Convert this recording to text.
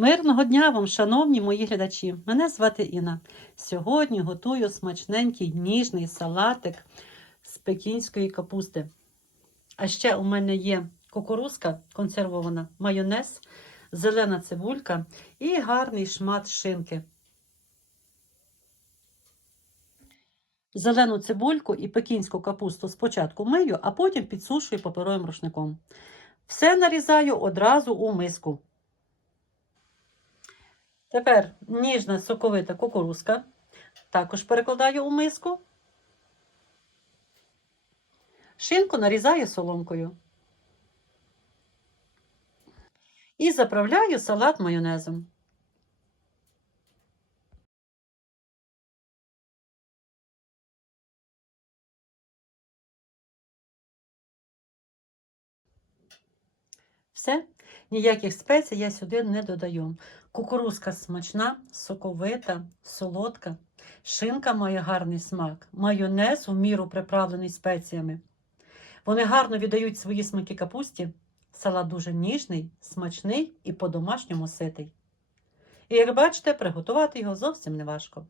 Мирного дня вам, шановні мої глядачі! Мене звати Інна. Сьогодні готую смачненький ніжний салатик з пекінської капусти. А ще у мене є кукурузка консервована, майонез, зелена цибулька і гарний шмат шинки. Зелену цибульку і пекінську капусту спочатку мию, а потім підсушую паперовим рушником. Все нарізаю одразу у миску. Тепер ніжна соковита кукурузка. Також перекладаю у миску. Шинку нарізаю соломкою. І заправляю салат майонезом. Все, ніяких спецій я сюди не додаю. Кукурузка смачна, соковита, солодка. Шинка має гарний смак, майонез у міру приправлений спеціями. Вони гарно віддають свої смаки капусті. Салат дуже ніжний, смачний і по-домашньому ситий. І як бачите, приготувати його зовсім не важко.